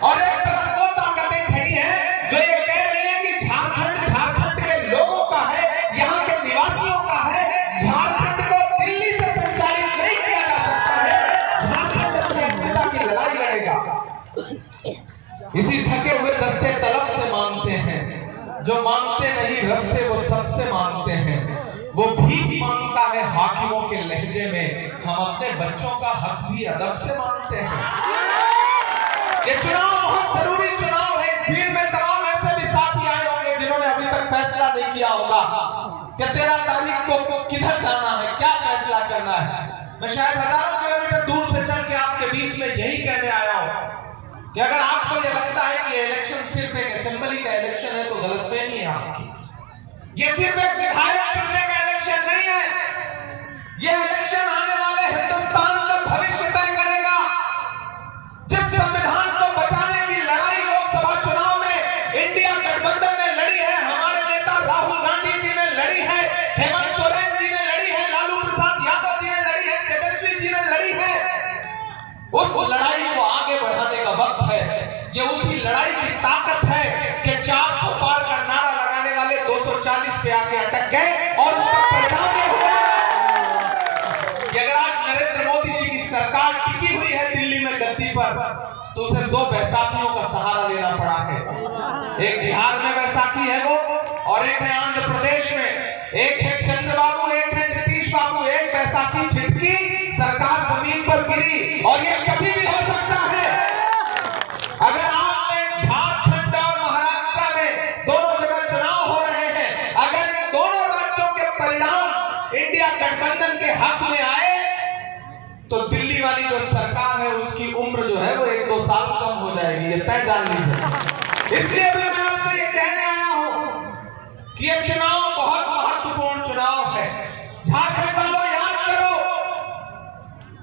और एक तरफ वो ताकतें खड़ी हैं जो ये कह रही हैं कि झारखंड के लोगों का है, यहाँ के निवासियों का है, झारखंड को दिल्ली से संचालित नहीं किया जा सकता है, झारखंड अपनी अस्मिता की लड़ाई लड़ेगा। इसी थके हुए दस्ते तलब से मांगते हैं, जो मांगते नहीं रब से वो सबसे मांगते हैं, वो भीख मांगता है हाकिमों के लहजे में, हम अपने बच्चों का हक भी अदब से मांगते हैं। ये चुनाव बहुत जरूरी चुनाव है। इस भीड़ में तमाम ऐसे भी साथी आए होंगे जिन्होंने अभी तक फैसला नहीं किया होगा कि 13 तारीख को किधर जाना है, क्या फैसला करना है। मैं शायद हजारों किलोमीटर दूर से चल के आपके बीच में यही कहने आया हूं कि अगर आपको ये लगता है कि इलेक्शन सिर्फ एक असेंबली का इलेक्शन है तो गलतफहमी है आपकी। ये सिर्फ एक विधायक चुनने का इलेक्शन नहीं है, ये इलेक्शन आने वाले हिंदुस्तान का भविष्य तय करेगा। जिस संविधान को बचाने की लड़ाई लोकसभा चुनाव में इंडिया गठबंधन ने लड़ी है, हमारे नेता राहुल गांधी जी ने लड़ी है, हेमंत सोरेन जी ने लड़ी है, लालू प्रसाद यादव जी ने लड़ी है, तेजस्वी जी ने लड़ी है, उस लड़ाई को आगे बढ़ाने का वक्त है। ये उसी लड़ाई की ताकत है कि 400 पार का नारा लगाने वाले 240 पे आके अटक गए और उसका परिणाम ये हुआ कि अगर आज नरेंद्र मोदी जी की सरकार टिकी हुई है दिल्ली में गद्दी पर, तो उसे 2 बैसाखियों का सहारा लेना पड़ा है। एक बिहार में बैसाखी है वो, और एक है आंध्र प्रदेश में। एक है चंद्रबाबू, एक है नीतीश बाबू। एक बैसाखी छिटकी, सरकार जमीन पर गिरी, और ये कभी भी हो सकता है। अगर आपने झारखंड और महाराष्ट्र में दोनों जगह चुनाव हो रहे हैं, अगर इन दोनों राज्यों के परिणाम इंडिया गठबंधन के हक में आए तो दिल्ली वाली जो सरकार है उसकी उम्र जो है वो 1-2 साल कम हो जाएगी, ये तय जान लीजिए। इसलिए भी मैं आपसे ये कहने आया हूं कि ये चुनाव बहुत महत्वपूर्ण चुनाव है। झारखंड वालों याद करो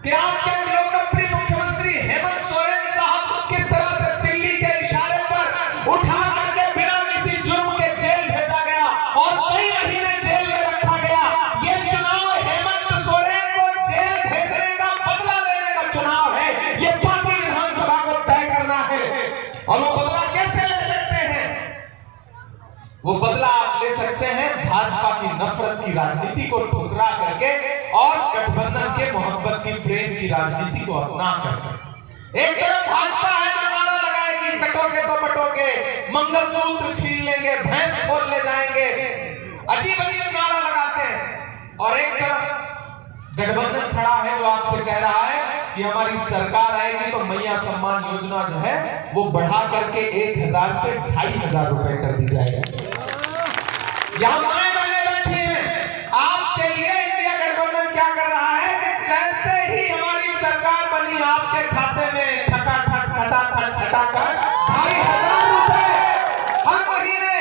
कि आपके लोकप्रिय मुख्यमंत्री हेमंत सोरेन साहब को किस तरह से दिल्ली के इशारे पर उठा करके बिना किसी जुर्म के जेल भेजा गया और कई महीने जेल में रखा गया। ये चुनाव हेमंत सोरेन को जेल भेजने का बदला लेने का चुनाव है। ये पार्टी विधानसभा को तय करना है, और वो बदला कैसे ले सकते हैं? वो बदला आप ले सकते हैं भाजपा की नफरत की राजनीति को ठुकरा करके और गठबंधन के मोहब्बत की प्रेम की राजनीति को अपना करके। एक तरफ भाजपा है जो नारा लगाएगी कटोगे तो बटोगे, मंगलसूत्र छीन लेंगे, भैंस खोल ले जाएंगे, अजीब अजीब नारा लगाते हैं, और एक तरफ गठबंधन खड़ा है जो आपसे कह रहा है कि हमारी सरकार आएगी तो मैया सम्मान योजना जो है वो बढ़ा करके 1000 से 2500 रुपए कर दी जाएगी। यहां माए बहने बैठी हैं, आपके लिए इंडिया गठबंधन क्या कर रहा है कि जैसे ही हमारी सरकार बनी आपके खाते में खटाखट खटाखट खटाखट 2500 रुपए हर महीने।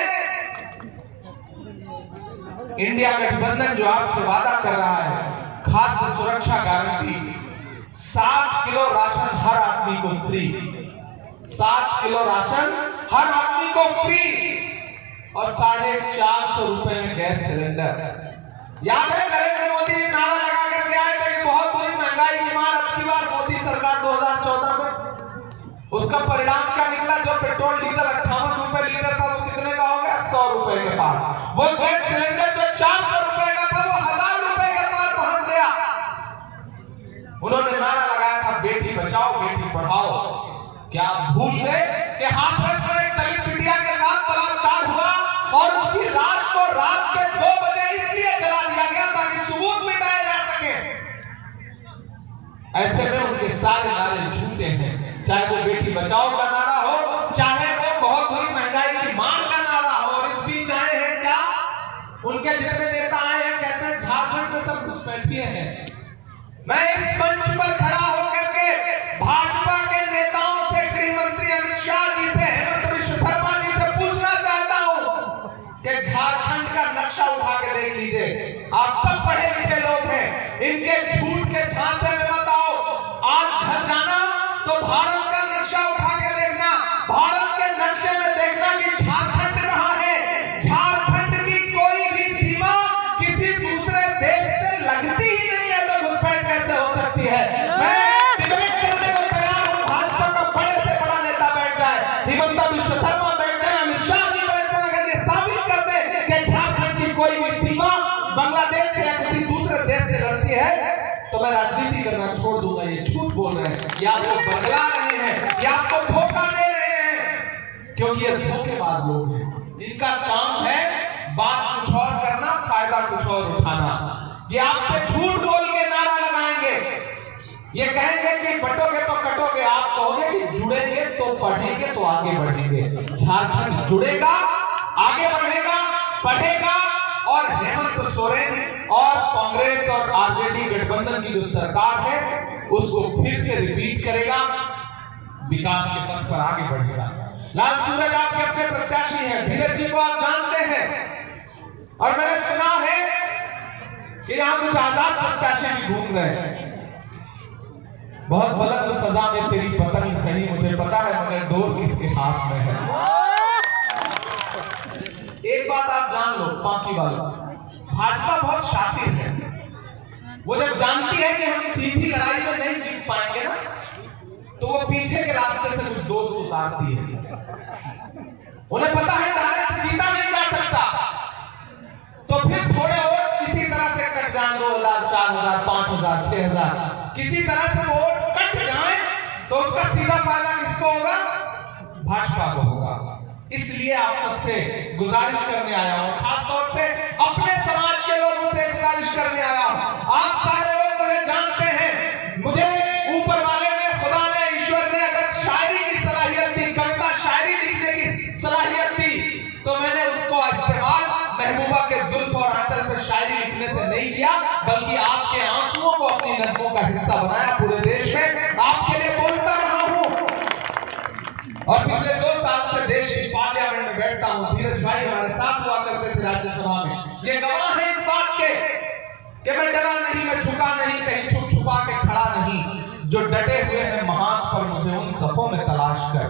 इंडिया गठबंधन जो आपसे वादा कर रहा है खाद्य सुरक्षा गारंटी, 7 किलो राशन हर आदमी को फ्री, 7 किलो राशन हर आदमी को फ्री, और 450 रुपए में गैस सिलेंडर। याद है नरेंद्र मोदी नारा लगा करके आए थे कि बहुत हुई महंगाई की मार, अब की बार मोदी सरकार 2014 में। उसका परिणाम क्या निकला? जो पेट्रोल डीजल 58 रुपए लीटर था वो कितने का हो गया? 100 रुपए के पास। वो गैस सिलेंडर जो 400 रुपए का था वो 1000 रुपए के पास पहुंच गया। उन्होंने नारा लगाया था बेटी बचाओ बेटी पढ़ाओ। क्या भूल गए कि हाथरस में एक दलित बिटिया के साथ बलात्कार हुआ और उसकी लाश को रात के 2 बजे इसलिए जला दिया गया ताकि सबूत मिटाए जा सके। ऐसे में उनके सारे नारे झूठे हैं, चाहे वो बेटी बचाओ का नारा हो, चाहे वो बहुत हुई महंगाई की मार का नारा हो। और इस बीच आए हैं क्या? उनके जितने नेता आए हैं कहते हैं झारखंड में सब घुसपैठिए हैं। मैं इस मंच पर खड़ा होकर के भाजपा के नेताओं से, गृह मंत्री अमित शाह जी से, हेमंत बिश्व शर्मा जी से पूछना चाहता हूं कि झारखंड का नक्शा उठा के देख लीजिए। आप सब पढ़े लिखे लोग हैं, इनके झूठ के झांसे में मत आओ। आज घर जाना तो भारत का नक्शा उठा के देखना, भारत के नक्शे में देखना कि झारखंड कहां है। झारखंड की कोई भी सीमा किसी दूसरे देश से लगती ही नहीं है, तो घुसपैठ कैसे हो सकती है? मैं हिमंता विश्व शर्मा बैठे हैं, अमित शाह जी बैठे हैं, अगर ये साबित कर दे कि झारखंड की कोई भी सीमा बांग्लादेश से या किसी दूसरे देश से लड़ती है तो मैं राजनीति करना छोड़ दूंगा। ये झूठ बोल रहे हैं, ये आपको बदला रहे हैं, ये आपको धोखा दे रहे हैं, क्योंकि ये धोखेबाज लोग हैं। इनका काम है बात कुछ और करना, फायदा कुछ और उठाना। ये आपसे झूठ बोल के नारा लगाएंगे, ये कहेंगे कि बटोगे तो कटोगे, आप कहोगे कि जुड़ेंगे तो पढ़ेंगे तो आगे बढ़ेंगे। झारखंड जुड़ेगा, आगे बढ़ेगा, पढ़ेगा और हेमंत सोरेन और कांग्रेस और आरजेडी गठबंधन की जो सरकार है उसको फिर से रिपीट करेगा, विकास के पथ पर आगे बढ़ेगा। लाल सूरज आपके अपने प्रत्याशी हैं, धीरज जी को आप जानते हैं और मैंने सुना है कि यहां कुछ आजाद प्रत्याशी भी घूम रहे हैं। बहुत बुलंद फजा में तेरी पतंग सही, मुझे पता है मगर डोर किसके हाथ में है। एक बात आप जान लो बाकी वालों, भाजपा बहुत शातिर है। वो जब जानती है कि हम सीधी लड़ाई में नहीं जीत पाएंगे ना, तो वो पीछे के रास्ते से कुछ दोस्त उतारती है। उन्हें पता है डायरेक्ट जीता नहीं जा सकता, तो फिर थोड़े और किसी तरह से कट जाए, 2000, 4000, 5000, 6000 किसी तरह से वोट कट जाए तो उसका सीधा फायदा किसको होगा? भाजपा को होगा। इसलिए आप सबसे गुजारिश करने आया हूं, खासतौर से अपने समाज के लोगों से गुजारिश करने आया हूं। आप सारे लोग मुझे जानते हैं, मुझे ऊपर वाले ने, खुदा ने, ईश्वर ने अगर शायरी की सलाहियत दी, कविता शायरी लिखने की सलाहियत दी, तो मैंने उसको इस्तेमाल महबूबा के जुल्फ और आंचल पर शायरी लिखने से नहीं किया, बल्कि आपके आंसुओं को अपनी नज़्मों का हिस्सा बनाया। पूरे देश में आपके लिए बोलता रहा हूं और पिछले 2 साल से देश की पार्लियामेंट में बैठता हूं। धीरज भाई हमारे साथ हुआ करते थे राज्यसभा में, ये गवाह है इस बात के कि मैं डरा नहीं, मैं झुका नहीं, कहीं छुप छुपा के खड़ा नहीं। जो डटे हुए हैं महास पर, मुझे उन सफों में तलाश कर,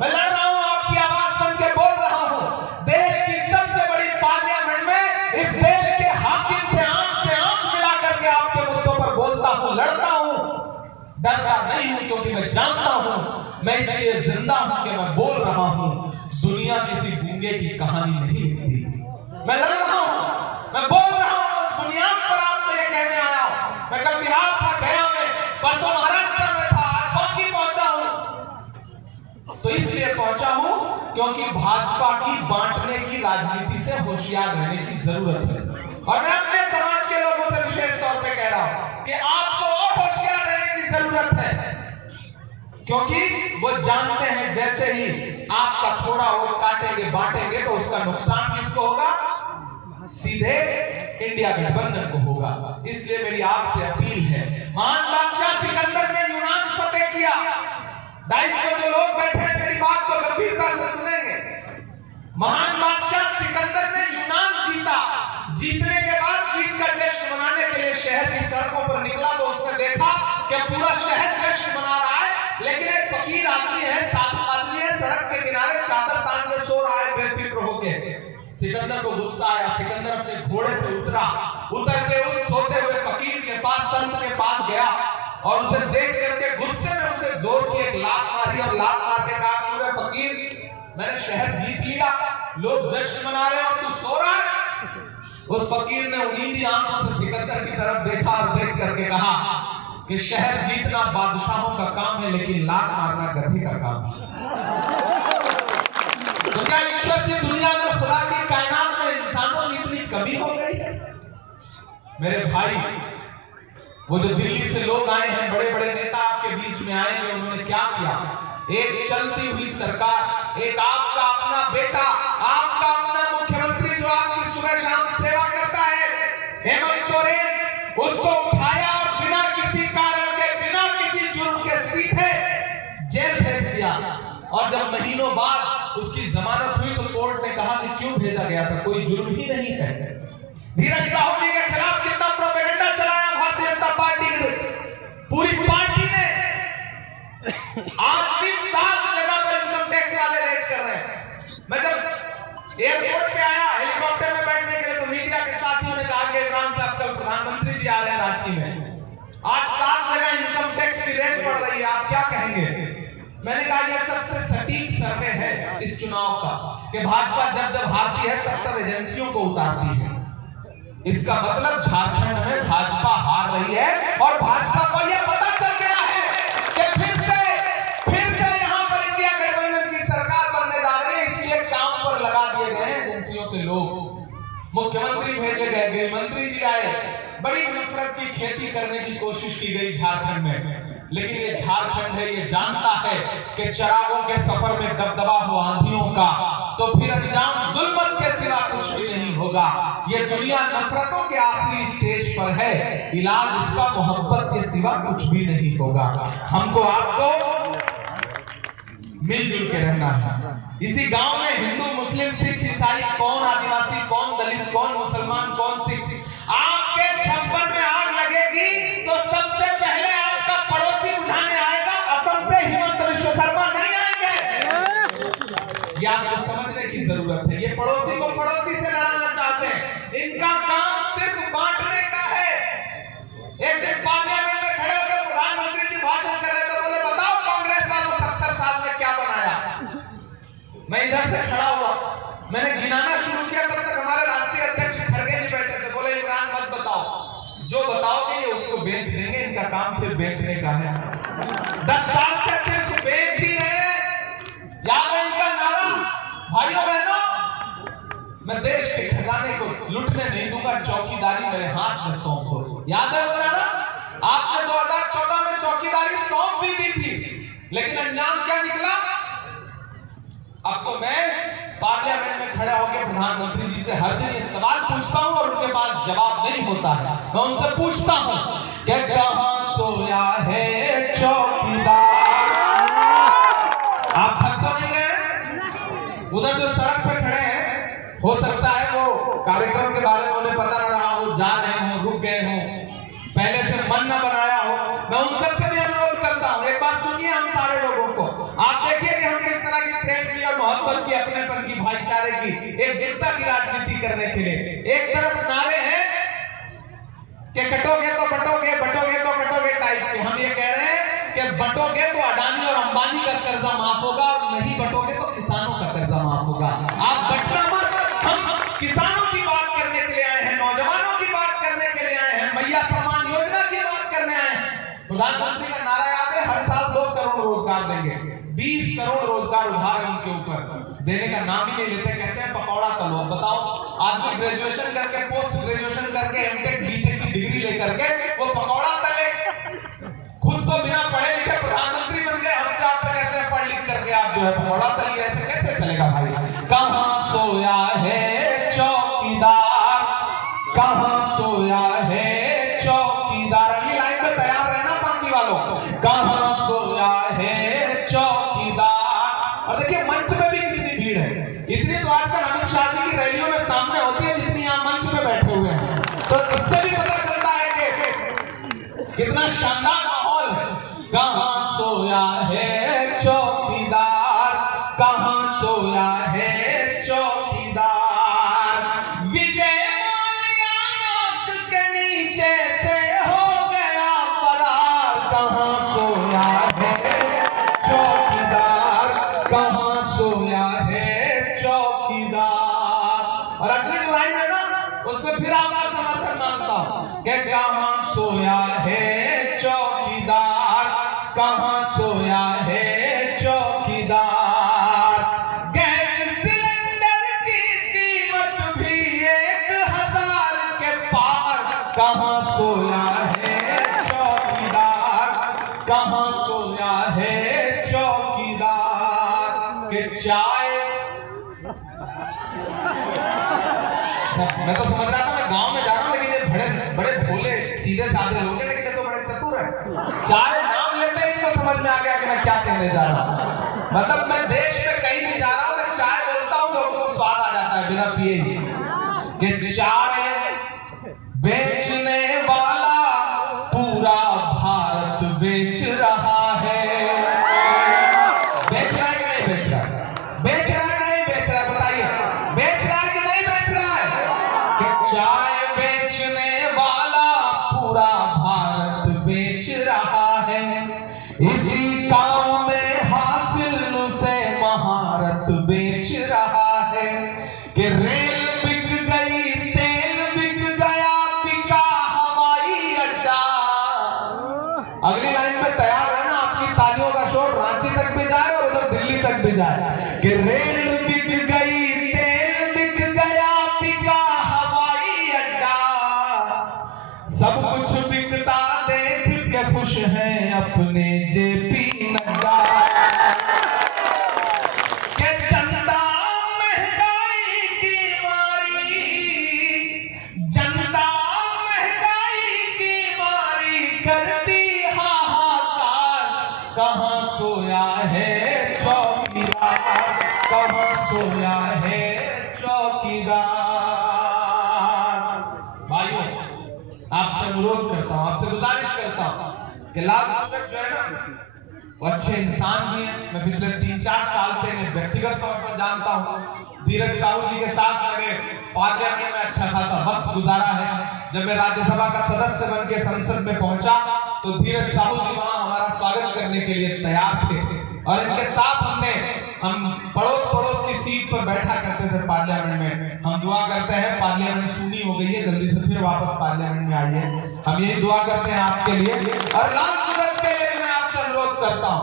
मैं लड़ रहा हूं, आपकी आवाज बन के बोल रहा हूं। देश की सबसे बड़ी पार्लियामेंट में इस देश के हाकिम से आंख मिला करके आपके मुद्दों पर बोलता हूं, लड़ता हूं, डरता नहीं हूं, क्योंकि मैं जानता हूं, मैं इसलिए जिंदा हूं कि मैं बोल रहा हूं। दुनिया किसी गूंगे की कहानी नहीं लिखती। मैं लड़ रहा हूं, मैं बोल रहा हूं, उस बुनियाद पर आपसे ये कहने आया हूं। मैं कल बिहार था, गया में, परसों महाराष्ट्र में था, आज बाकी पहुंचा हूं। तो इसलिए पहुंचा हूं क्योंकि भाजपा की बांटने की राजनीति से होशियार रहने की जरूरत है। और मैं अपने समाज के लोगों से विशेष तौर पे कह रहा हूं कि आपको और होशियार रहने की जरूरत है, क्योंकि वो जानते हैं जैसे ही आपका थोड़ा वोट काटेंगे, बांटेंगे, तो उसका नुकसान किसको होगा? सीधे इंडिया गठबंधन को होगा। इसलिए मेरी आपसे अपील है, महान बादशाह सिकंदर ने यूनान फतेह किया। 250 जो लोग बैठे हैं मेरी बात को गंभीरता से सुनेंगे। महान बादशाह सिकंदर ने यूनान जीता। जीतने के बाद जीत का जश्न मनाने के लिए शहर की सड़कों पर निकला, तो उसने देखा कि पूरा शहर जश्न मना रहा है, लेकिन एक फकीर आदमी है, साधु आदमी है, सड़क के किनारे चादर तान के सो रहा है बेफिक्र होके। सिकंदर को गुस्सा आया, सिकंदर अपने घोड़े से उतर के उस सोते हुए फकीर के पास, संत के पास गया और उसे देख करके गुस्से में उसे जोर की एक लात मारी और लात मार के कहा कि फकीर, मैंने शहर जीत लिया, लोग जश्न मना रहे हैं और तू सो रहा है। उस फकीर ने उम्मीदी आंखों से सिकंदर की तरफ देखा और देख करके कहा कि शहर जीतना बादशाहों का काम है, लेकिन लात मारना गधे का काम है। तो क्या ईश्वर की दुनिया में, खुदा की कायनात में इंसानों की इतनी कमी हो गई है? मेरे भाई, वो जो दिल्ली से लोग आए हैं, बड़े बड़े नेता आपके बीच में आएंगे, उन्होंने क्या किया? एक चलती हुई सरकार, एक आपका अपना बेटा, आपका अपना मुख्यमंत्री जो आपकी सुबह शाम सेवा करता है, हेमंत सोरेन, उसको उठाया और बिना किसी कारण के, बिना किसी जुर्म के सीधे जेल भेज दिया। और जब महीनों बाद उसकी जमानत हुई तो कोर्ट ने कहा कि क्यों भेजा गया था, कोई जुर्म ही नहीं है। धीरज साहू जी के खिलाफ कितना प्रोपेगेंडा चलाया भारतीय जनता पार्टी ने, पूरी पार्टी ने। आज भी 7 जगह पर इनकम टैक्स वाले रेड कर रहे हैं। मैं जब एयरपोर्ट पे आया हेलीकॉप्टर में बैठने के लिए, तो मीडिया के साथियों ने कहा कि इमरान साहब कल प्रधानमंत्री जी आ रहे हैं रांची में। आज 7 जगह इनकम टैक्स की रेड पड़ रही है, आप क्या कहेंगे? मैंने कहा यह सबसे सटीक सर्वे है इस चुनाव का कि भाजपा जब जब हारती है तब तब एजेंसियों को उतारती है। इसका मतलब झारखंड में भाजपा हार रही है और भाजपा को यह पता चल गया है कि फिर से यहां पर इंडिया गठबंधन की सरकार बनने जा रही है। इसलिए काम पर लगा दिए गए हैं एजेंसियों के लोग। मुख्यमंत्री भेजे गए, गृह मंत्री जी आए, बड़ी नफरत की खेती करने की कोशिश की गई झारखंड में। लेकिन ये झारखंड है, ये जानता है कि चरागों के सफर में दबदबा हो आंधियों का, तो फिर अंजाम जुल्मत के सिवा कुछ भी नहीं होगा। ये दुनिया नफरतों के आखिरी स्टेज पर है, इलाज इसका मोहब्बत के सिवा कुछ भी नहीं होगा। हमको आपको मिलजुल के रहना है। इसी गांव में हिंदू, मुस्लिम, सिख, ईसाई, कौन आदिवासी, कौन दलित, कौन मुसलमान, कौन सिख, आपके छप्पर में आग लगेगी तो सबसे पहले आपका पड़ोसी बुझाने आएगा। असम से हिमंत विश्व शर्मा नहीं आएंगे। ये आपको समझने की जरूरत है। ये पड़ोसी को पड़ोसी से लड़ाना चाहते हैं। इनका काम सिर्फ बांटने का है। एक दिन पार्लियामेंट में खड़े होकर प्रधानमंत्री जी भाषण कर रहे थे, बोले बताओ कांग्रेस वालों 70 साल में क्या बनाया। मैं इधर से खड़ा हुआ, मैंने गिनाना शुरू किया, तब तक हमारे राष्ट्रीय अध्यक्ष खड़गे जी बैठे थे। बोले इमरान मत बताओ, जो बताओगे ये उसको बेच देंगे, इनका काम सिर्फ बेचने का है। 10 साल से सिर्फ बेच ही रहे हैं। याद है इनका नारा, भाइयों बहनों, मैं देश के खजाने को लुटने नहीं दूंगा, चौकीदारी मेरे हाथ में सौंप दो। याद है वो नारा? आपने 2014 में चौकीदारी सौंप भी दी थी, लेकिन अंजाम क्या निकला? अब तो मैं पार्लियामेंट में खड़ा होकर प्रधानमंत्री जी से हर दिन ये सवाल पूछता हूं और उनके पास जवाब नहीं होता है। मैं उनसे पूछता हूं कि कहां सोया है चौकीदार। आप थक तो नहीं गए? उधर जो सड़क पे खड़े हैं, हो सकता है वो कार्यक्रम के बारे में उन्हें पता न रहा हो, जा रहे हो, रुक गए हो, पहले से मन न बनाया हो। मैं उन सबसे भी अनुरोध करता हूं, एक बार सुनिए हम सारे लोगों को। आप देखिए कि हम किस तरह की प्रेम की और मोहब्बत की, अपनेपन की, भाईचारे की, एकजुटता की राजनीति करने के लिए। एक तरफ नारे हैं कि कटोगे तो बटोगे, बटोगे तो कटोगे टाइप के। हम ये कह रहे हैं कि बटोगे तो अडानी और अंबानी का कर्जा माफ होगा, और नहीं बटोगे तो किसानों का कर्जा माफ होगा। आप बटना मत। हम किसानों की बात करने के लिए आए हैं, नौजवानों की बात करने के लिए आए हैं, मैया सम्मान योजना की बात करने आए हैं। प्रधानमंत्री का नारा याद है, हर साल 2 करोड़ रोजगार देंगे। 20 करोड़ रोजगार उधार है उनके ऊपर, देने का नाम ही नहीं लेते। कहते हैं पकौड़ा तलो। अब बताओ, आदमी ग्रेजुएशन करके, पोस्ट ग्रेजुएशन करके, एमटेक बीटेक की डिग्री लेकर के वो पकौड़ा तले, खुद तो बिना पढ़े लिखे प्रधानमंत्री बन गए। हमसे आपसे कहते हैं पढ़ लिख करके आप जो है पकौड़ा तलिए। ऐसे कैसे चलेगा भाई? कहां सोया है चौकीदार, कहां सोया है चौकीदार। अगली लाइन में तैयार रहना पार्टी वालों। कहां सोया है चौकीदार। और देखिए मंच पे भी कितनी भीड़ है। इतनी तो आजकल अमित शाह जी की रैलियों में सामने होती है जितनी यहाँ मंच पे बैठे हुए हैं। तो इससे भी पता चलता है कि कितना शानदार माहौल है। कहां सोया है चौकीदार, कहां सोया है चौकीदार। विजय माल्या नाक के नीचे से हो गया फरार। कहां सोया है चौकीदार, कहां सोया है चौकीदार। और अगली लाइन है ना, उसमें फिर आपका समर्थन मांगता हूं कि कहां सोया है चौकीदार, कहां सोया है चौकीदार। गैस सिलेंडर की कीमत भी 1000 के पार। कहां सोया है चौकीदार, कहां सोया है चौकीदार। के चाय, मैं तो समझ रहा था मैं गांव में जा रहा हूं, लेकिन ये बड़े बड़े भोले सीधे साधे लोग हैं, लेकिन ये तो बड़े चतुर है। चाय नाम लेते ही इनको समझ में आ गया कि मैं क्या कहने जा रहा हूं। मतलब मैं देश में कहीं भी जा रहा हूं, मैं चाय बोलता हूं तो उनको स्वाद आ जाता है बिना पिए ही। कि चाय बेचने वाला पूरा भारत बेच रहा है। बेच रहा है कि नहीं बेच रहा है? बेच रहा है कि नहीं बेच रहा है? बताइए, बेच रहा है कि नहीं बेच रहा है? कि चाय बेचने वाला पूरा भारत बेच रहा है। इसी काम में हासिल से जाए कि रेल बिक गई, तेल बिक गया, बिका हवाई अड्डा, सब कुछ बिकता देख के खुश हैं अपने जेपी नड्डा। के जनता महंगाई की मारी, जनता महंगाई की मारी करती हाहाकार, कहाँ सोया है चौकीदार, कहाँ सोया है चौकीदार। भाइयों, आपसे अनुरोध करता हूं, आपसे गुजारिश करता हूं कि लाल सूरज जो है ना, वो अच्छे इंसान भी हैं। मैं पिछले 3-4 साल से इन्हें व्यक्तिगत तौर पर जानता हूं। धीरज साहू जी के साथ मैंने पार्लियामेंट में अच्छा खासा वक्त गुजारा है। जब मैं राज्यसभा का सदस्य बन के संसद में पहुंचा तो धीरज साहू जी वहां हमारा स्वागत करने के लिए तैयार थे और इनके साथ हम पड़ोस की सीट पर बैठा करते थे पार्लियामेंट में। हम दुआ करते हैं, पार्लियामेंट सूनी हो गई है, जल्दी से फिर वापस पार्लियामेंट में आइए। हम यही दुआ करते हैं आपके लिए। और लाल सूरज के लिए मैं आपसे अनुरोध करता हूं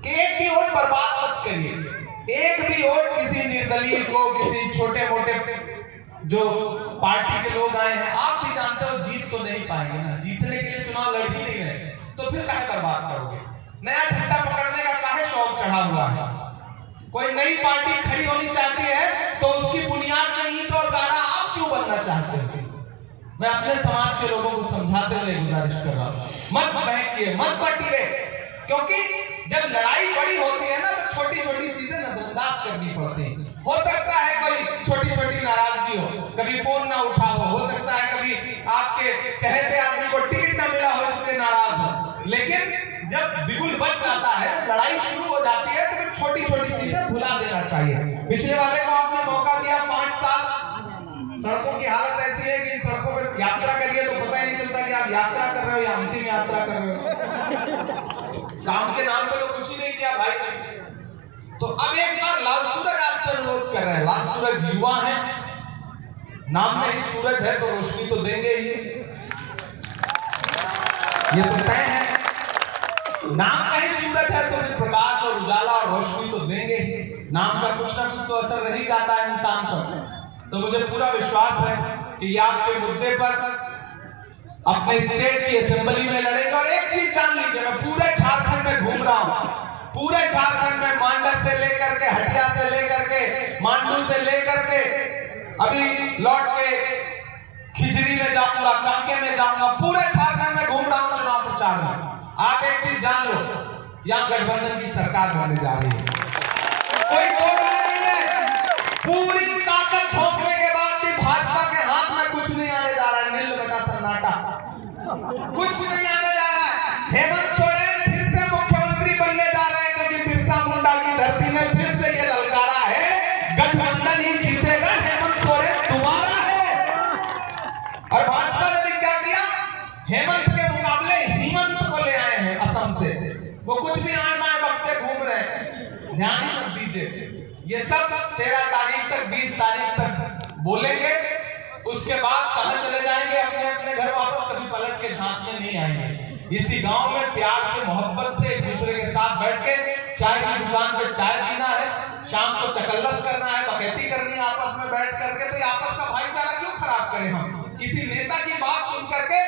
कि एक भी वोट बर्बाद मत करिए। एक भी वोट किसी निर्दलीय को, किसी छोटे मोटे जो पार्टी के लोग आए हैं, आप भी जानते हो जीत तो नहीं पाएंगे ना, जीतने के लिए चुनाव लड़ ही नहीं रहे, तो फिर काहे बर्बाद करोगे? नया झंडा पकड़ने का काहे शौक चढ़ा हुआ है? कोई नई पार्टी खड़ी होनी चाहती है तो उसकी बुनियाद में ईंट और गारा आप क्यों बनना चाहते हैं? मैं अपने समाज के लोगों को समझाते हुए गुजारिश कर रहा हूं, मत बहकिए, मत बटिए, क्योंकि जब लड़ाई बड़ी होती है ना तो छोटी छोटी चीजें नजरअंदाज करनी पड़ती है। हो सकता है कोई छोटी छोटी नाराजगी हो, कभी फोन ना उठा हो सकता है कभी आपके चहेते आदमी को टिकट ना मिला हो इसलिए नाराज हो, लेकिन जब बिगुल बच जाता है, लड़ाई शुरू हो जाती है, तो छोटी छोटी चीजें भुला देना चाहिए। पिछले वाले को आपने मौका दिया 5 साल, सड़कों की हालत ऐसी है कि इन सड़कों पर यात्रा करिए तो पता ही नहीं चलता कि आप यात्रा कर रहे हो या अंतिम यात्रा कर रहे हो। काम के नाम पे तो कुछ ही नहीं किया भाई। तो अब एक बार लाल सूरज आपसे अनुरोध कर रहे हैं। लाल सूरज युवा है, नाम में ही सूरज है तो रोशनी तो देंगे ही, ये तो तय है। नाम का ही सूरज है तो प्रकाश और उजाला और रोशनी तो देंगे ही। नाम का कुछ ना कुछ तो असर रह ही जाता है इंसान पर। तो मुझे पूरा विश्वास है कि ये आपके मुद्दे पर अपने स्टेट की असेंबली में लड़ेंगे। और एक चीज जान लीजिए, मैं पूरे झारखंड में घूम रहा हूं, पूरे झारखंड में मांडर से लेकर के, हटिया से लेकर के, मांडू से लेकर के, अभी लौट के खिजड़ी में जाऊंगा, कांके में जाऊंगा, पूरे झारखंड में घूम रहा हूं चुनाव प्रचार में। आप एक चीज जान लो, यहां गठबंधन की सरकार बनने जा रही है, कोई दो राय नहीं है। पूरी ताकत झोंकने के बाद भी भाजपा के हाथ में कुछ नहीं आने जा रहा है, नील बटा सन्नाटा, कुछ नहीं आने जा रहा है। हेमंत सोरेन फिर से मुख्यमंत्री बनने जा रहे हैं क्योंकि बिरसा मुंडा की धरती ने फिर से ये ललकारा है, गठबंधन ही जीतेगा, हेमंत सोरेन दोबारा है। और भाजपा ने भी क्या किया, हेमंत के मुकाबले हिमंत को ले आए हैं असम से, वो कुछ भी आए माए बकते घूम रहे हैं, ध्यान मत दीजिए। ये सब 13 तारीख तक, 20 तारीख तक बोलेंगे, उसके बाद कहां चले जाएंगे, अपने अपने घर वापस, कभी पलट के झांकने नहीं आएंगे। इसी गांव में प्यार से, मोहब्बत से एक दूसरे के साथ बैठ के चाय की दुकान पे चाय पीना है, शाम को चकल्लस करना है, बकैती करनी है आपस में बैठ करके। तो ये आपस का भाईचारा क्यों खराब करें हम? किसी नेता की बात सुन करके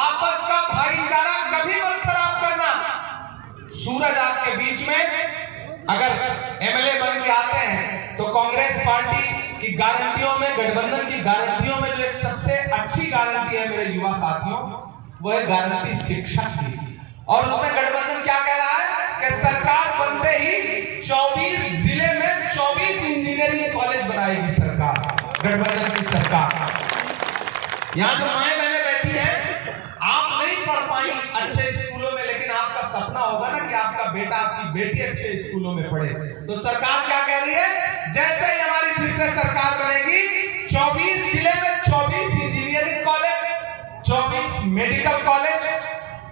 आपस का भाईचारा कभी मत खराब करना। सूरज आपके बीच में अगर एमएलए बन के आते हैं तो कांग्रेस पार्टी की गारंटियों में, गठबंधन की गारंटियों में जो एक सबसे अच्छी गारंटी है मेरे युवा साथियों, वो है गारंटी शिक्षा की। और उसमें गठबंधन क्या कह रहा है कि सरकार बनते ही 24 जिले में 24 इंजीनियरिंग कॉलेज बनाएगी सरकार, गठबंधन की सरकार। यहाँ जो माए बहने बैठी हैं, आप नहीं पढ़ पाई अच्छे स्कूलों में, लेकिन आपका सपना होगा ना कि आपका बेटा, आपकी बेटी अच्छे स्कूलों में पढ़े। तो सरकार क्या कह रही है, जैसे ही हमारी फिर से सरकार बनेगी, 24 जिले में 24 engineering college, 24 medical college,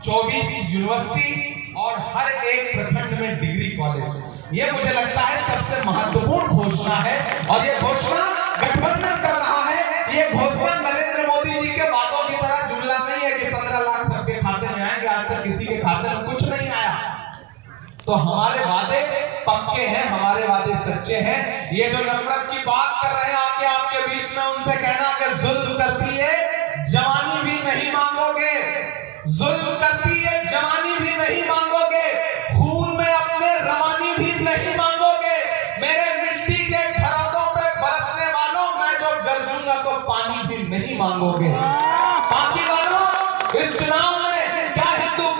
24 university और हर एक प्रखंड में डिग्री कॉलेज। ये मुझे लगता है सबसे महत्वपूर्ण घोषणा है और ये घोषणा गठबंधन कर रहा है। ये घोषणा नरेंद्र मोदी जी के बातों की तरह जुमला नहीं है कि 15 लाख सबके खाते में आएंगे, आज तक किसी के खाते में कुछ नहीं आया। तो हमारे वादे पक्के हैं, हमारे वादे सच्चे हैं। ये जो नफरत की बात कर रहे हैं आके आपके बीच में, उनसे कहना कि जुल्म करती है जवानी भी नहीं मांगोगे, जुल्म करती है जवानी भी नहीं मांगोगे, खून में अपने रवानी भी नहीं मांगोगे। मेरे मिट्टी के घरों पे बरसने वालों, मैं जो गरजूंगा तो पानी भी नहीं मांगोगे। बाकी वालों, इस चुनाव में क्या हिंदू